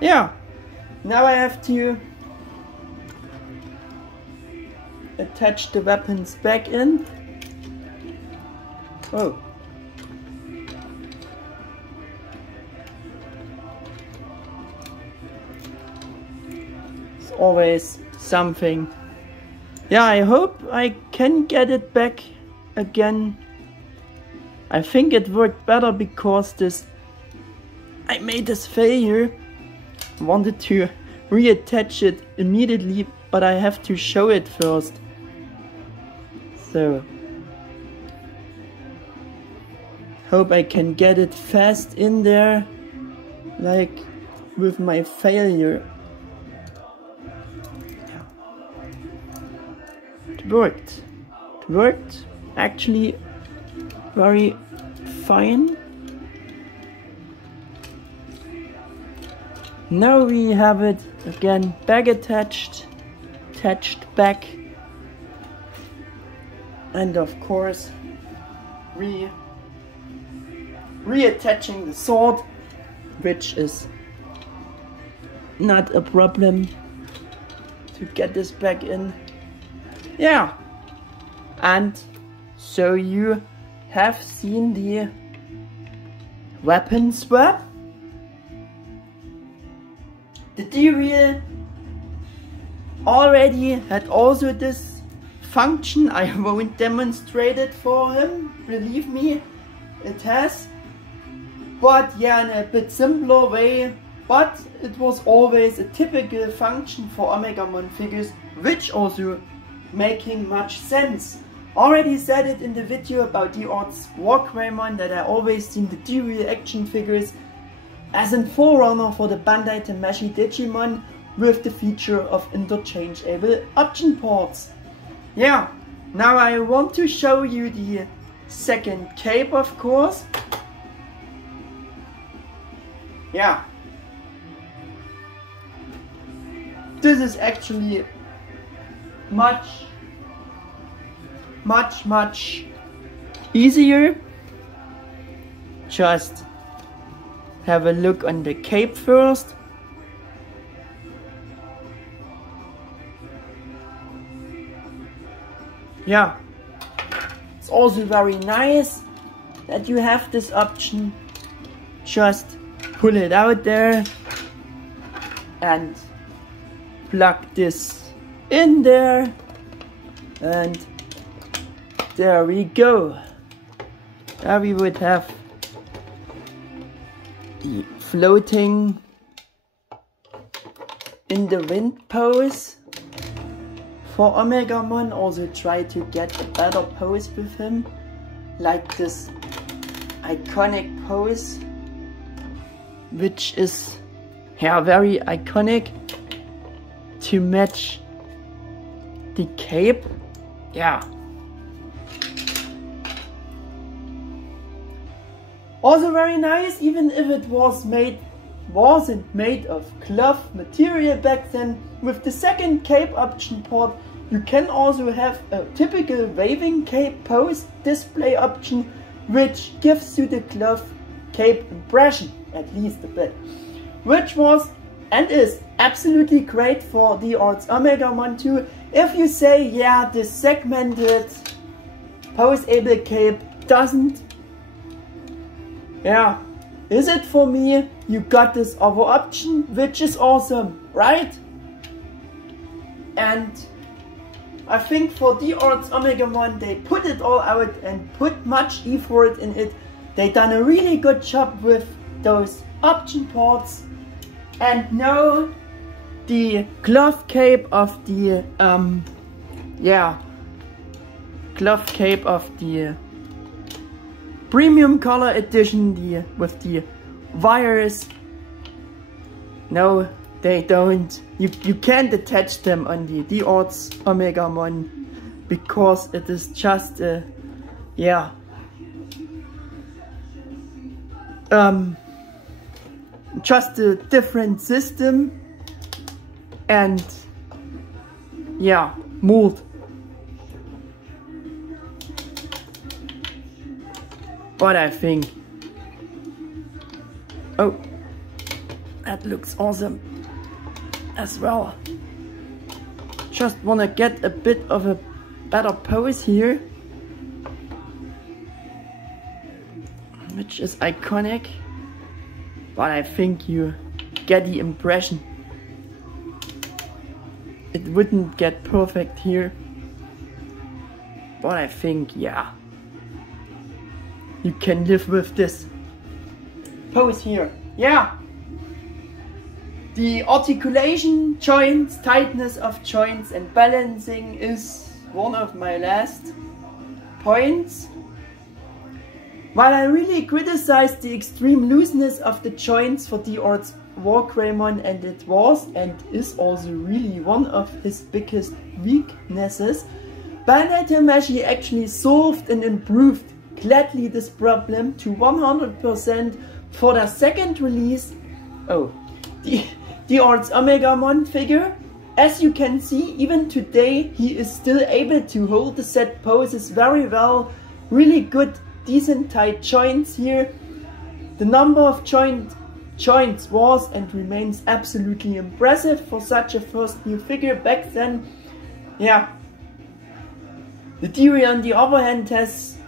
Yeah, now I have to attach the weapons back in. Oh. It's always something. Yeah, I hope I can get it back again. I think it worked better because I made this failure. I wanted to reattach it immediately, but I have to show it first. So hope I can get it fast in there, like with my failure. It worked. It worked actually very fine. Now we have it again back attached back, and of course reattaching the sword, which is not a problem to get this back in. Yeah, and so you have seen the weapon swap. The D-Reel already had also this function. I won't demonstrate it for him, believe me, it has. But yeah, in a bit simpler way. But it was always a typical function for Omegamon figures, which also making much sense. Already said it in the video about D-Arts War Greymon that I always seen the D-Reel action figures as a forerunner for the Bandai Tamashii Digimon with the feature of interchangeable option ports. Yeah, now I want to show you the second cape, of course. Yeah, this is actually much easier. Just have a look on the cape first. Yeah, it's also very nice that you have this option. Just pull it out there and plug this in there, and there we go. There we would have the floating in the wind pose for Omegmon. Also try to get a better pose with him, like this iconic pose, which is very iconic to match the cape. Yeah. Also very nice, even if it wasn't made of cloth material back then. With the second cape option port, you can also have a typical waving cape pose display option, which gives you the cloth cape impression, at least a bit. Which was and is absolutely great for D-Arts Omegamon 2. If you say, yeah, this segmented poseable cape doesn't, yeah, is it for me? You got this other option, which is awesome, right? And I think for D-Arts Omegamon, they put it all out and put much effort in it. They done a really good job with those option ports. And now the cloth cape of the cloth cape of the premium color edition, with the wires. No, they don't. You can't attach them on the D-Arts Omegamon because it is just a just a different system and mold. But I think, oh, that looks awesome as well. Just wanna get a bit of a better pose here, which is iconic. But I think you get the impression. It wouldn't get perfect here, but I think, yeah, you can live with this pose here. Yeah, the articulation, joints, tightness of joints and balancing is one of my last points. While I really criticized the extreme looseness of the joints for D-Arts War Greymon, and it was and is also really one of his biggest weaknesses, Bandai Tamashii actually solved and improved gladly this problem to 100% for their second release, D-Arts Omegamon Figure. As you can see, even today he is still able to hold the set poses very well. Really good, decent tight joints here. The number of joints was and remains absolutely impressive for such a first new figure back then. Yeah. The D on the other hand has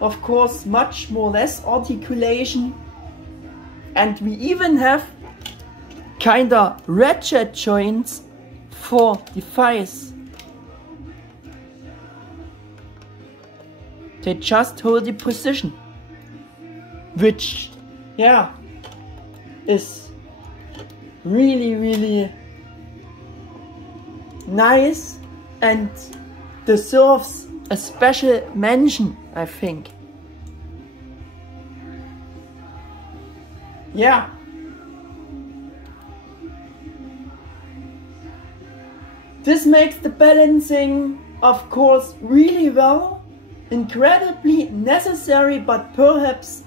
of course much more less articulation, and we even have kinda ratchet joints for the thighs. They just hold the position, which, yeah, is really nice and deserves a special mention, I think. Yeah. This makes the balancing, of course, really well, incredibly necessary, but perhaps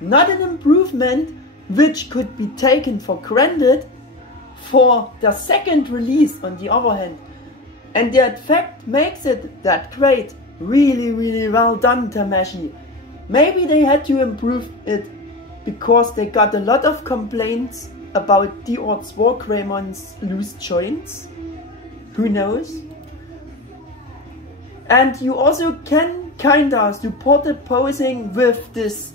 not an improvement which could be taken for granted for the second release on the other hand. And that fact makes it that great. Really well done, Tamashii. Maybe they had to improve it because they got a lot of complaints about D-Arts War Greymon's loose joints. Who knows? And you also can kinda support the posing with this,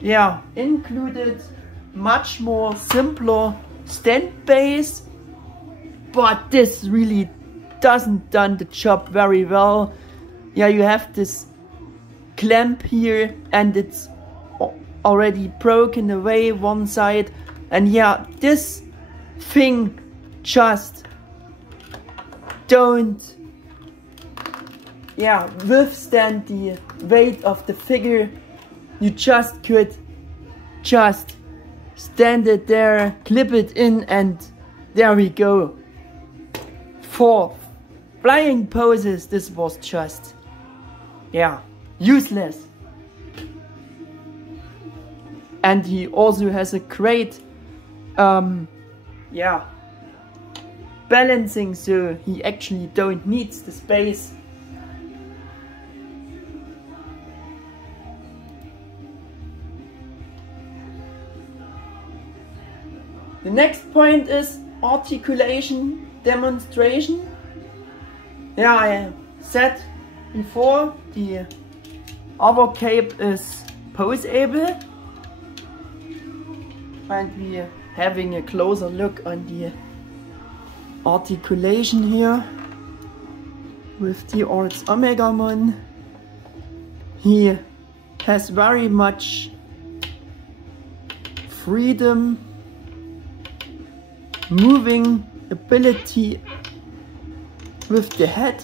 yeah, included much more simpler stand base, but this really doesn't done the job very well. Yeah, you have this clamp here and it's already broken away one side, and yeah, this thing just don't, yeah, withstand the weight of the figure. You just could just stand it there, clip it in, and there we go. For flying poses, this was just, yeah, useless. And he also has a great, yeah, balancing, so he actually don't need the space. The next point is articulation demonstration. Yeah, I said before, the other cape is poseable, and we're having a closer look on the articulation here with D-Arts Omegamon. He has very much freedom, moving ability with the head.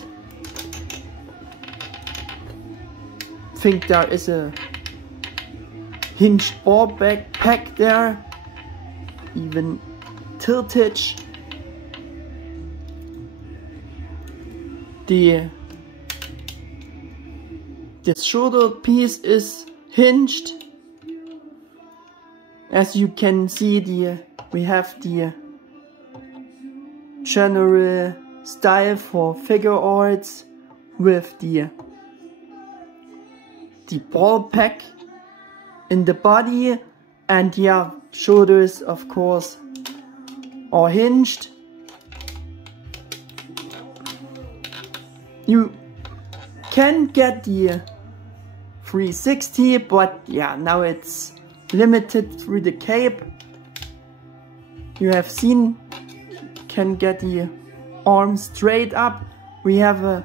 I think there is a hinged ball backpack there, even tiltage. The shoulder piece is hinged. As you can see, we have the general style for figure arts with the ball pack in the body, and yeah, shoulders of course are hinged. You can get the 360, but yeah, now it's limited through the cape. You have seen, can get the arm straight up. We have a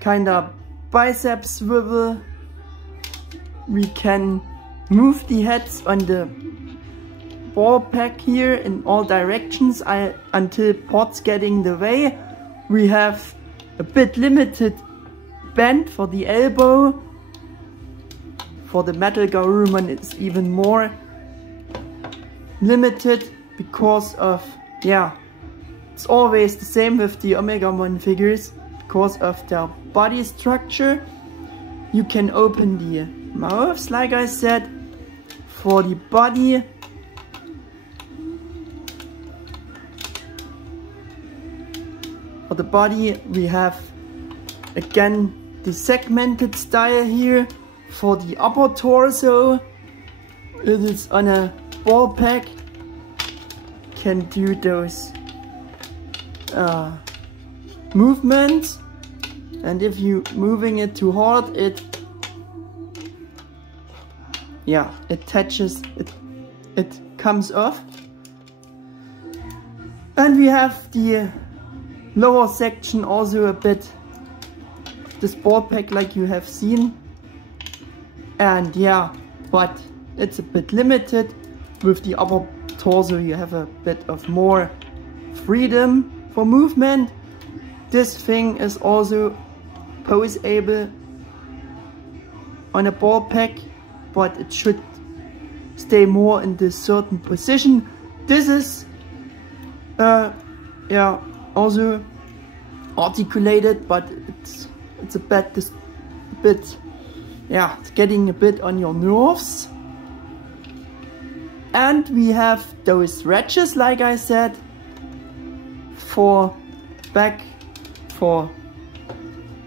kind of bicep swivel. We can move the heads on the ball pack here in all directions until ports getting the way. We have a bit limited bend for the elbow. For the metal Garurumon it's even more limited because of, yeah, it's always the same with the Omegamon figures. Because of their body structure, you can open the mouths, like I said. For the body, we have again the segmented style here. For the upper torso, it is on a ball pack. Can do those movements, and if you moving it too hard, it touches it, it comes off. And we have the lower section also a bit this ball pack like you have seen, and yeah, but it's a bit limited. With the upper torso you have a bit of more freedom for movement. This thing is also poseable on a ball pack, but it should stay more in this certain position. This is also articulated, but it's a bit it's getting a bit on your nerves. And we have those ratchets, like I said, for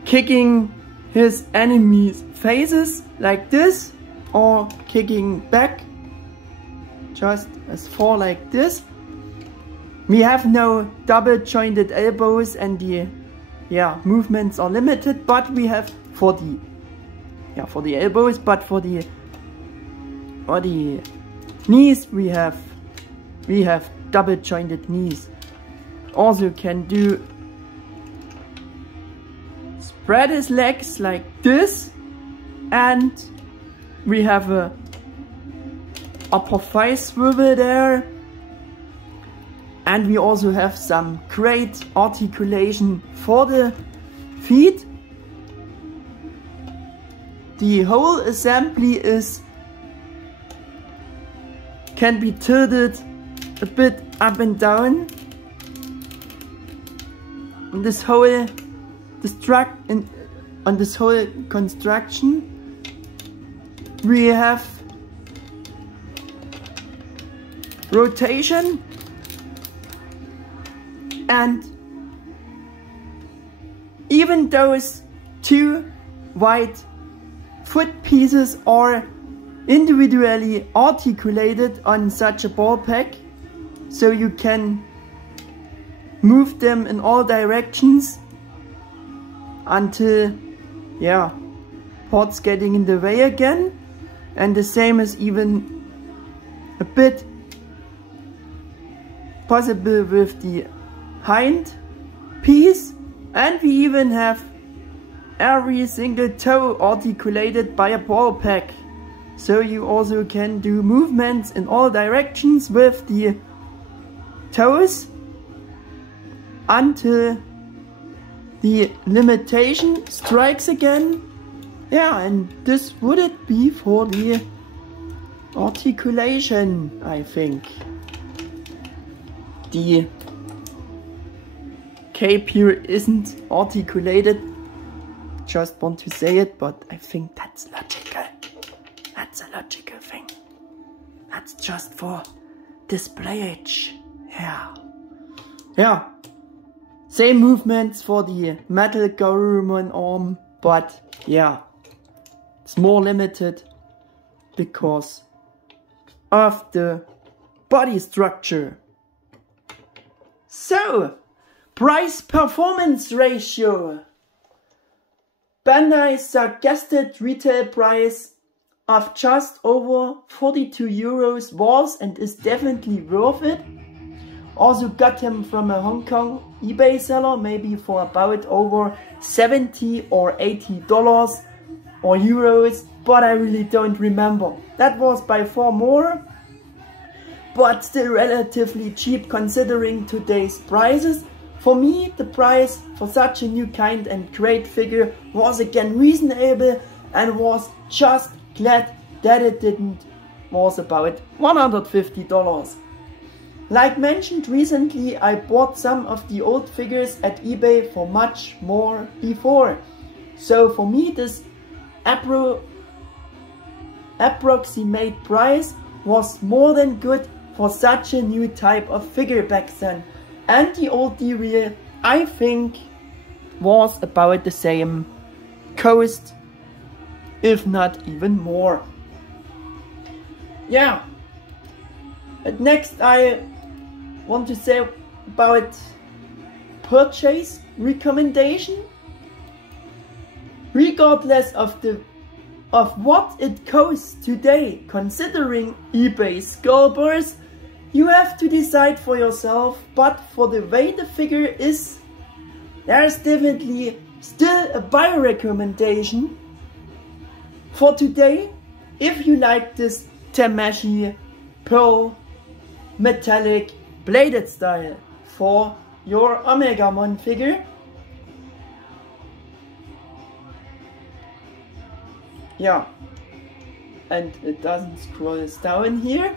kicking his enemies' faces like this, or kicking back just as far like this. We have no double jointed elbows, and the movements are limited, but we have for the elbows, but for the knees we have double jointed knees. Also can do spread his legs like this, and we have a upper thigh swivel there, and we also have some great articulation for the feet. The whole assembly can be tilted a bit up and down. And this whole construction, we have rotation, and even those two white foot pieces are individually articulated on such a ball pack, so you can move them in all directions until parts getting in the way again. And the same is even a bit possible with the hind piece, and we even have every single toe articulated by a ball pack, so you also can do movements in all directions with the toes until the limitation strikes again. And this would it be for the articulation, I think. The cape here isn't articulated, just want to say it, but I think that's logical. That's a logical thing. That's just for displayage. Same movements for the metal Garurumon arm, but it's more limited because of the body structure. So, price performance ratio. Bandai's suggested retail price of just over 42 euros was and is definitely worth it. Also got him from a Hong Kong eBay seller, maybe for about over $70 or $80 or euros, but I really don't remember. That was by far more, but still relatively cheap considering today's prices. For me, the price for such a new kind and great figure was again reasonable, and was just glad that it didn't was about $150. Like mentioned recently, I bought some of the old figures at eBay for much more before. So for me this approximate price was more than good for such a new type of figure back then. And the old D-Real, I think, was about the same cost, if not even more. Yeah. And next I want to say about purchase recommendation. Regardless of what it costs today, considering eBay scalpers, you have to decide for yourself. But for the way the figure is, there's definitely still a buy recommendation for today. If you like this Tamashii pearl metallic bladed style for your Omegamon figure. Yeah, and it doesn't scroll down here.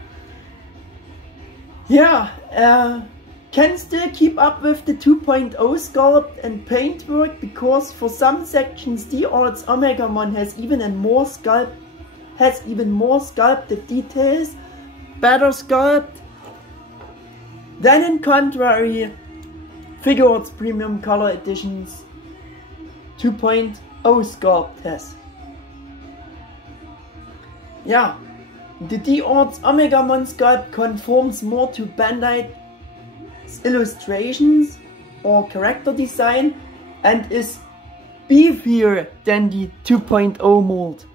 Yeah, can still keep up with the 2.0 sculpt and paintwork, because for some sections D-Arts Omegamon has even more sculpted details, better sculpt than in contrary Figuarts Premium Color Editions 2.0 sculpt has. Yeah, the D-Arts Omegamon sculpt conforms more to Bandai's illustrations or character design and is beefier than the 2.0 mold.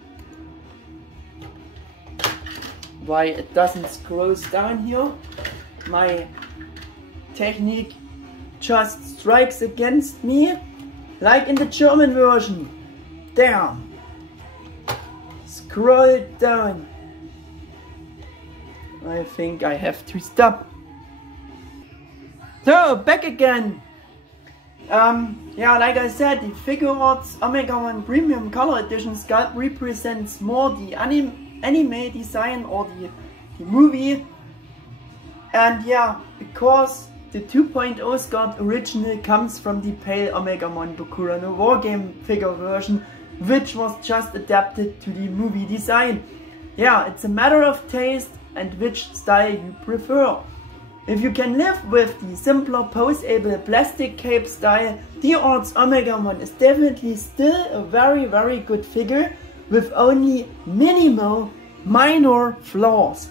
Why it doesn't scroll down here? My technique just strikes against me, like in the German version. There. Scroll down. I think I have to stop. So, back again. Yeah, like I said, the Figuarts Omegamon Premium Color Edition sculpt represents more the anime design or the movie. And yeah, because the 2.0 sculpt original comes from the pale Omegamon Bokura no Wargame figure version, which was just adapted to the movie design. Yeah, it's a matter of taste and which style you prefer. If you can live with the simpler pose-able plastic cape style, D-Arts Omegamon is definitely still a very good figure with only minimal minor flaws.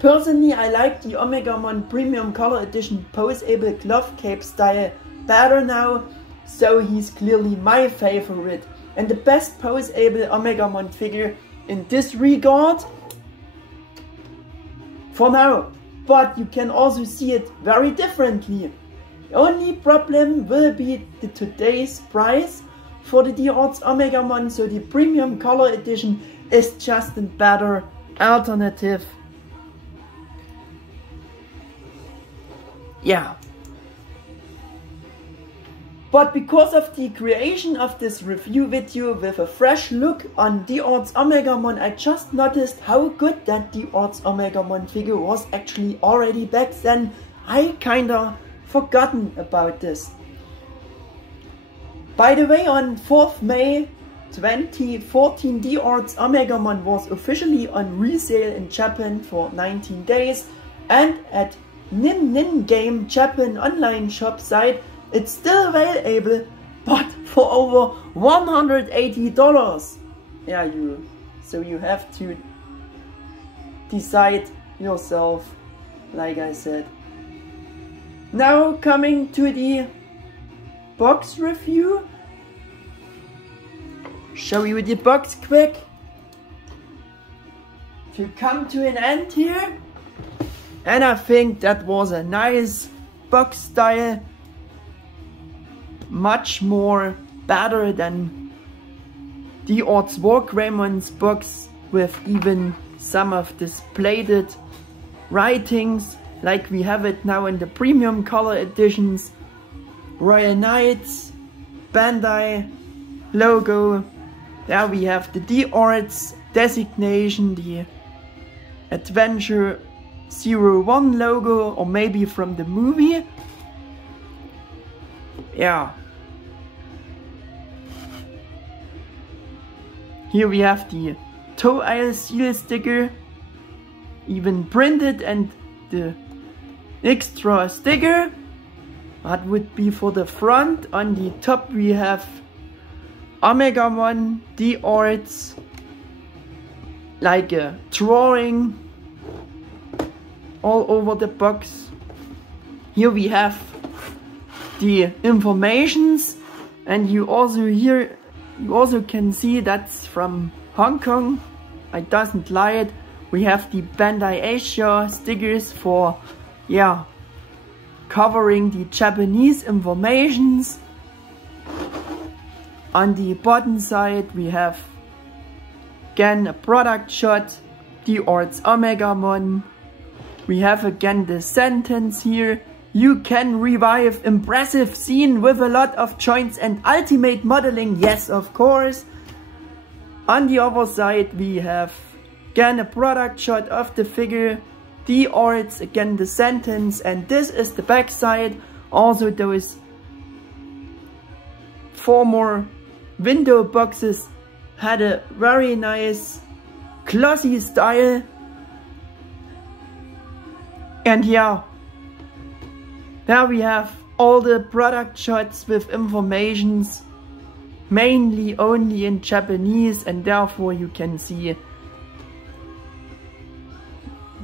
Personally, I like the Omegamon Premium Color Edition pose-able cloth cape style better now, so he's clearly my favorite and the best pose-able Omegamon figure in this regard for now. But you can also see it very differently. The only problem will be the today's price for the D-Arts Omegamon, so the Premium Color Edition is just a better alternative. Yeah. But because of the creation of this review video with a fresh look on D-Arts Omegamon, I just noticed how good that D-Arts Omegamon figure was actually already back then. I kinda forgotten about this. By the way, on 4th May 2014, D-Arts Omegamon was officially on resale in Japan for 19 days, and at Nin Game Japan online shop site it's still available, but for over $180. Yeah, so you have to decide yourself, like I said. Now coming to the box review. Show you the box quick. To come to an end here. And I think that was a nice box style. Much more better than D-Arts War Greymon's box, with even some of this plated writings like we have it now in the Premium Color Editions, Royal Knights, Bandai logo. There we have the D-Arts designation, the Adventure 01 logo, or maybe from the movie. Yeah. Here we have the toe aisle seal sticker, even printed, and the extra sticker. That would be for the front. On the top we have Omegamon D-Arts, like a drawing all over the box. Here we have the informations, and you also can see that's from Hong Kong. I doesn't lie it. We have the Bandai Asia stickers for, yeah, covering the Japanese informations. On the bottom side we have again a product shot, D-Arts Omegamon. We have again the sentence here: you can revive impressive scene with a lot of joints and ultimate modeling. Yes, of course. On the other side we have again a product shot of the figure, D-Arts, again the sentence, and this is the back side. Also those 4 more window boxes had a very nice glossy style. And yeah, there we have all the product shots with informations, mainly only in Japanese, and therefore you can see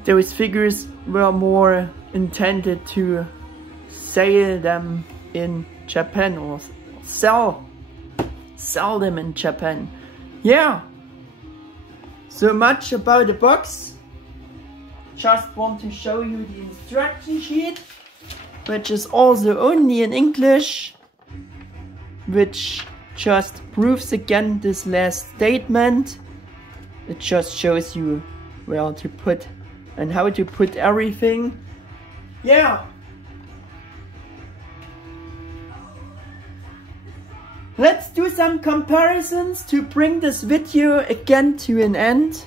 those figures were more intended to sell them in Japan, or sell them in Japan. Yeah, so much about the box. Just want to show you the instruction sheet, which is also only in English, which just proves again this last statement. It just shows you where to put and how to put everything. Yeah. Let's do some comparisons to bring this video again to an end.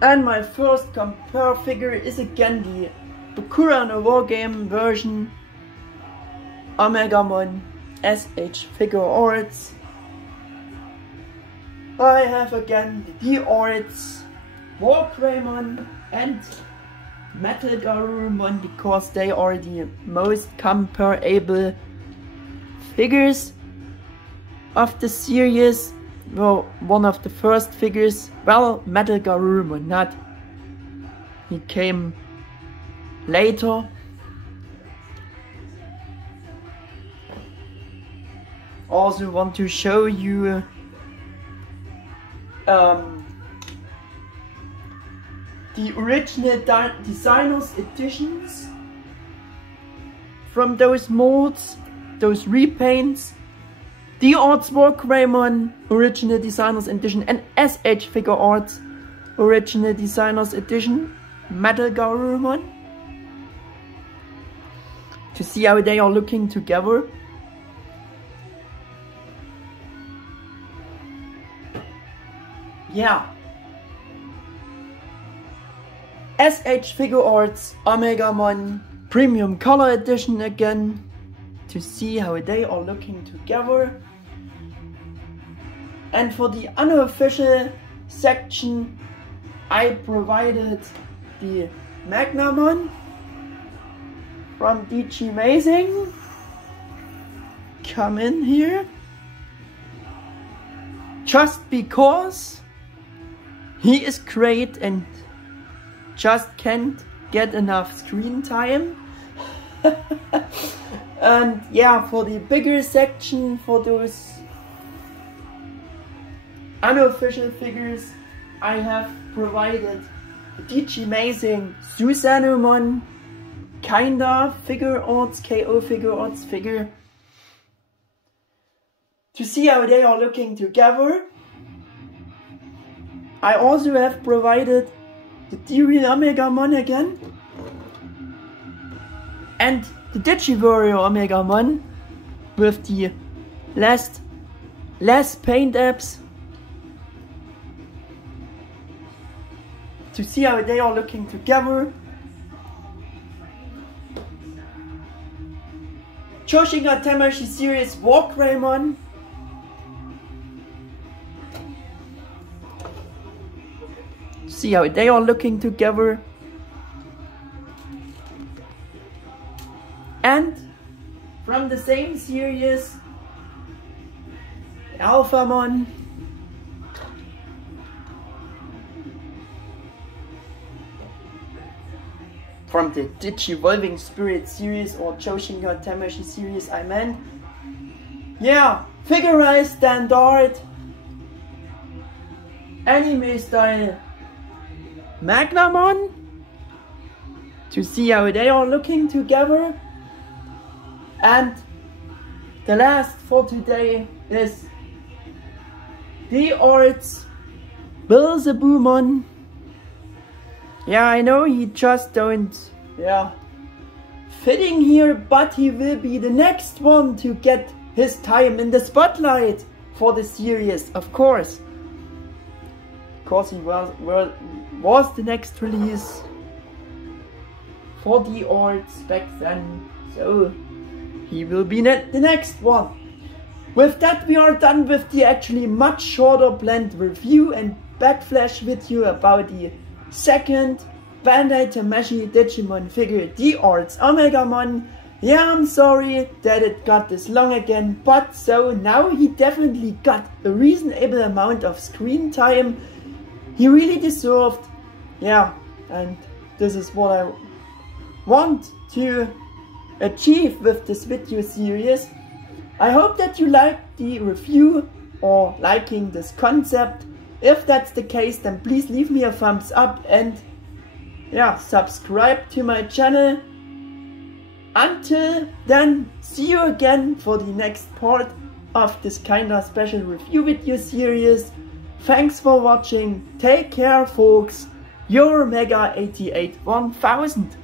And my first compare figure is again the Bakura War Game version, Omegamon S.H.Figuarts. I have again the D-Arts War Greymon and Metal Garurumon, because they are the most comparable figures of the series. Well, one of the first figures, well, Metal Garurumon, not. He came later. Also want to show you the original designers editions from those molds, those repaints. D-Arts War Greymon Original Designers Edition and S.H.Figuarts Original Designers Edition Metal Garurumon, to see how they are looking together. Yeah. S.H.Figuarts Omegamon Premium Color Edition again, to see how they are looking together. And for the unofficial section, I provided the Omegmon from Digimon. Come in here. Just because he is great and just can't get enough screen time. And yeah, for the bigger section, for those unofficial figures, I have provided Digimon Susanumon kinda Figuarts, KO Figuarts figure, to see how they are looking together. I also have provided the D-Real Omegamon again, and the Digiwarrior Omegamon with the less paint apps to see how they are looking together. Joshinga Tamashii series War Greymon. See how they are looking together. And from the same series, Alphamon. From the Digivolving Spirit series or Joshinga Tamashii series I meant. Yeah, figurized standard anime style Omegmon to see how they are looking together. And the last for today is D-Arts Beelzebumon. Yeah, I know he just don't fitting here, but he will be the next one to get his time in the spotlight for the series, of course. Because he was the next release for D-Arts back then, so he will be the next one. With that, we are done with the actually much shorter planned review and backflash video about the second Bandai Tamashii Digimon figure D-Arts Omegamon. Yeah, I'm sorry that it got this long again, but so now he definitely got a reasonable amount of screen time he really deserved. Yeah, and this is what I want to achieve with this video series. I hope that you liked the review or liking this concept. If that's the case, then please leave me a thumbs up and yeah, subscribe to my channel. Until then, see you again for the next part of this kinda special review video series. Thanks for watching, take care folks, your Omega88 1000.